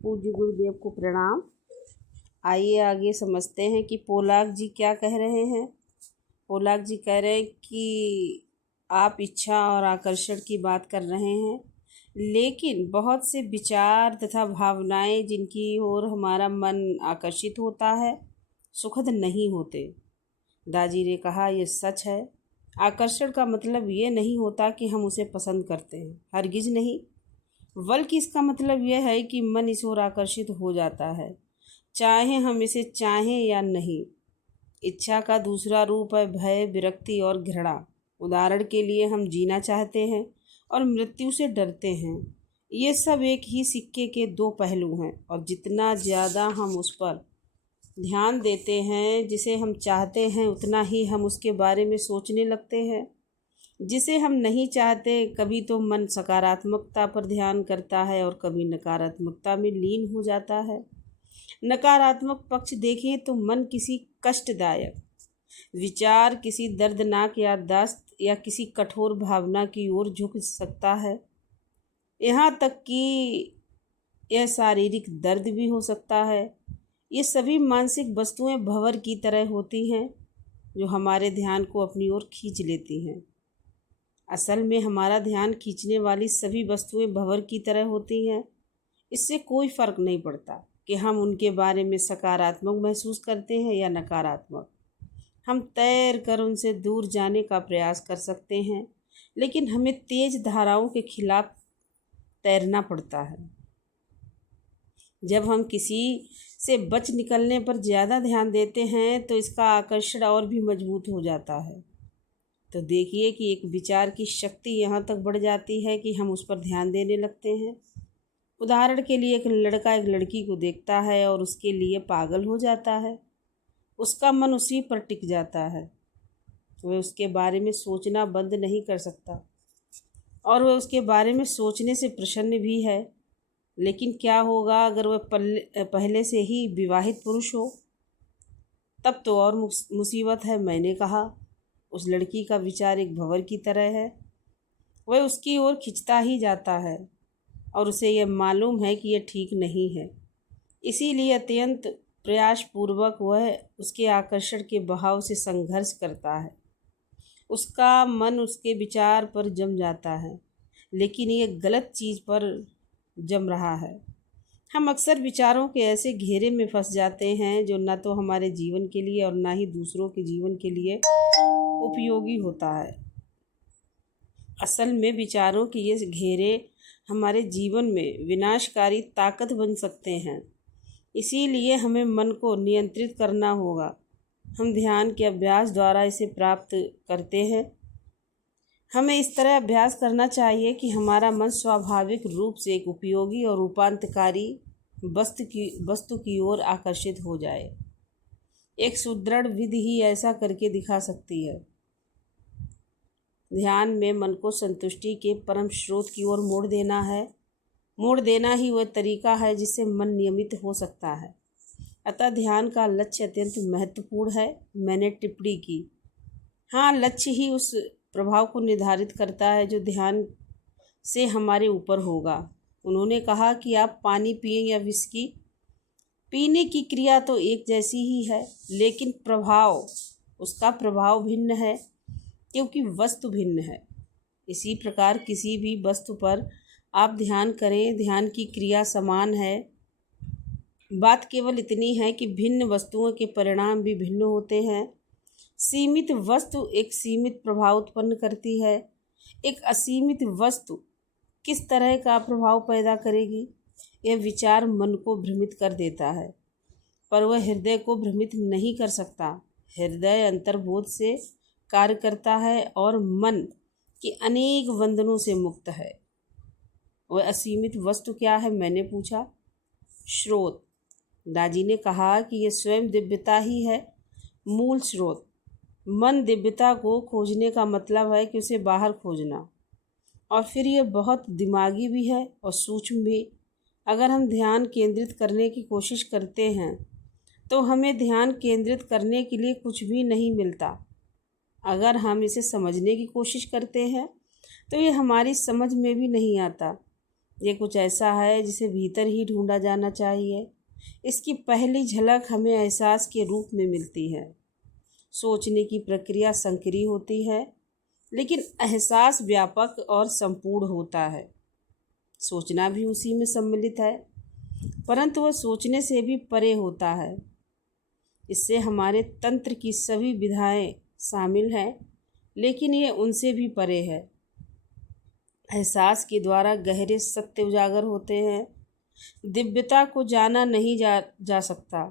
पूज्य गुरुदेव को प्रणाम। आइए आगे समझते हैं कि पोलाक जी क्या कह रहे हैं। पोलाक जी कह रहे हैं कि आप इच्छा और आकर्षण की बात कर रहे हैं, लेकिन बहुत से विचार तथा भावनाएं जिनकी ओर हमारा मन आकर्षित होता है सुखद नहीं होते। दाजी ने कहा, यह सच है। आकर्षण का मतलब ये नहीं होता कि हम उसे पसंद करते हैं, हरगिज नहीं, बल्कि इसका मतलब यह है कि मन इस ओर आकर्षित हो जाता है, चाहे हम इसे चाहें या नहीं। इच्छा का दूसरा रूप है भय, विरक्ति और घृणा। उदाहरण के लिए, हम जीना चाहते हैं और मृत्यु से डरते हैं। ये सब एक ही सिक्के के दो पहलू हैं, और जितना ज़्यादा हम उस पर ध्यान देते हैं जिसे हम चाहते हैं, उतना ही हम उसके बारे में सोचने लगते हैं जिसे हम नहीं चाहते। कभी तो मन सकारात्मकता पर ध्यान करता है और कभी नकारात्मकता में लीन हो जाता है। नकारात्मक पक्ष देखें तो मन किसी कष्टदायक विचार, किसी दर्दनाक याददाश्त या किसी कठोर भावना की ओर झुक सकता है। यहाँ तक कि यह शारीरिक दर्द भी हो सकता है। ये सभी मानसिक वस्तुएं भंवर की तरह होती हैं जो हमारे ध्यान को अपनी ओर खींच लेती हैं। असल में हमारा ध्यान खींचने वाली सभी वस्तुएं भंवर की तरह होती हैं। इससे कोई फ़र्क नहीं पड़ता कि हम उनके बारे में सकारात्मक महसूस करते हैं या नकारात्मक। हम तैर कर उनसे दूर जाने का प्रयास कर सकते हैं, लेकिन हमें तेज धाराओं के खिलाफ तैरना पड़ता है। जब हम किसी से बच निकलने पर ज़्यादा ध्यान देते हैं तो इसका आकर्षण और भी मजबूत हो जाता है। तो देखिए कि एक विचार की शक्ति यहाँ तक बढ़ जाती है कि हम उस पर ध्यान देने लगते हैं। उदाहरण के लिए, एक लड़का एक लड़की को देखता है और उसके लिए पागल हो जाता है। उसका मन उसी पर टिक जाता है। वह उसके बारे में सोचना बंद नहीं कर सकता और वह उसके बारे में सोचने से प्रसन्न भी है। लेकिन क्या होगा अगर वह पहले से ही विवाहित पुरुष हो? तब तो और मुसीबत है। मैंने कहा, उस लड़की का विचार एक भंवर की तरह है। वह उसकी ओर खिंचता ही जाता है और उसे यह मालूम है कि यह ठीक नहीं है। इसीलिए अत्यंत प्रयासपूर्वक वह उसके आकर्षण के बहाव से संघर्ष करता है। उसका मन उसके विचार पर जम जाता है, लेकिन यह गलत चीज़ पर जम रहा है। हम अक्सर विचारों के ऐसे घेरे में फंस जाते हैं जो न तो हमारे जीवन के लिए और ना ही दूसरों के जीवन के लिए उपयोगी होता है। असल में विचारों के ये घेरे हमारे जीवन में विनाशकारी ताकत बन सकते हैं। इसीलिए हमें मन को नियंत्रित करना होगा। हम ध्यान के अभ्यास द्वारा इसे प्राप्त करते हैं। हमें इस तरह अभ्यास करना चाहिए कि हमारा मन स्वाभाविक रूप से एक उपयोगी और रूपांतकारी वस्तु की ओर आकर्षित हो जाए। एक सुदृढ़ विधि ही ऐसा करके दिखा सकती है। ध्यान में मन को संतुष्टि के परम स्रोत की ओर मोड़ देना ही वह तरीका है जिससे मन नियमित हो सकता है। अतः ध्यान का लक्ष्य अत्यंत महत्वपूर्ण है। मैंने टिप्पणी की, हाँ, लक्ष्य ही उस प्रभाव को निर्धारित करता है जो ध्यान से हमारे ऊपर होगा। उन्होंने कहा कि आप पानी पिएं या विस्की, पीने की क्रिया तो एक जैसी ही है, लेकिन उसका प्रभाव भिन्न है क्योंकि वस्तु भिन्न है। इसी प्रकार किसी भी वस्तु पर आप ध्यान करें, ध्यान की क्रिया समान है। बात केवल इतनी है कि भिन्न वस्तुओं के परिणाम भी भिन्न होते हैं। सीमित वस्तु एक सीमित प्रभाव उत्पन्न करती है। एक असीमित वस्तु किस तरह का प्रभाव पैदा करेगी, यह विचार मन को भ्रमित कर देता है, पर वह हृदय को भ्रमित नहीं कर सकता। हृदय अंतर्बोध से कार्य करता है और मन की अनेक बंधनों से मुक्त है। वह असीमित वस्तु क्या है, मैंने पूछा। स्रोत। दाजी ने कहा कि यह स्वयं दिव्यता ही है, मूल स्रोत। मन दिव्यता को खोजने का मतलब है कि उसे बाहर खोजना, और फिर यह बहुत दिमागी भी है और सूक्ष्म भी। अगर हम ध्यान केंद्रित करने की कोशिश करते हैं तो हमें ध्यान केंद्रित करने के लिए कुछ भी नहीं मिलता। अगर हम इसे समझने की कोशिश करते हैं तो ये हमारी समझ में भी नहीं आता। ये कुछ ऐसा है जिसे भीतर ही ढूंढा जाना चाहिए। इसकी पहली झलक हमें एहसास के रूप में मिलती है। सोचने की प्रक्रिया संकरी होती है, लेकिन एहसास व्यापक और संपूर्ण होता है। सोचना भी उसी में सम्मिलित है, परंतु वह सोचने से भी परे होता है। इससे हमारे तंत्र की सभी विधाएं शामिल हैं, लेकिन ये उनसे भी परे है। एहसास के द्वारा गहरे सत्य उजागर होते हैं। दिव्यता को जाना नहीं जा सकता,